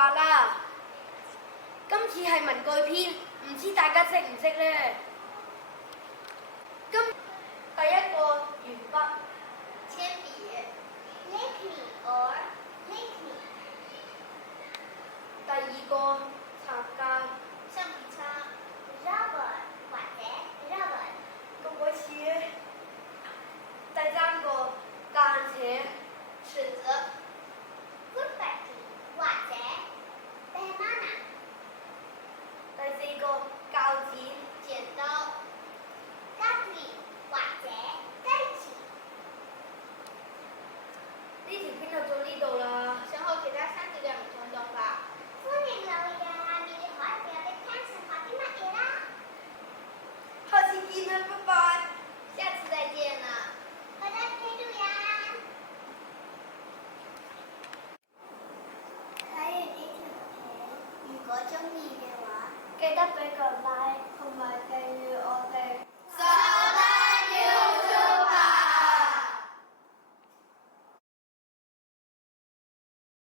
法啦。今次係文具篇，唔知大家識唔識呢？第一個鉛筆、鉛筆 liquid or liquid。第二個擦膠、橡皮擦 rubber 或者 rubber。咁鬼似嘅。第三個間尺、尺子 football 或者 banana。第四個鉸剪、剪刀 cutlery 或者雞翅。呢條篇就到呢度啦。想學其他3至2種讀法，歡迎留言下面海入邊有啲聽想學啲乜嘢啦。下次見啦，拜拜。下次再見啦，大家記住呀！睇完呢條片，如果中意嘅話，記得俾個 like 同埋訂閱我哋。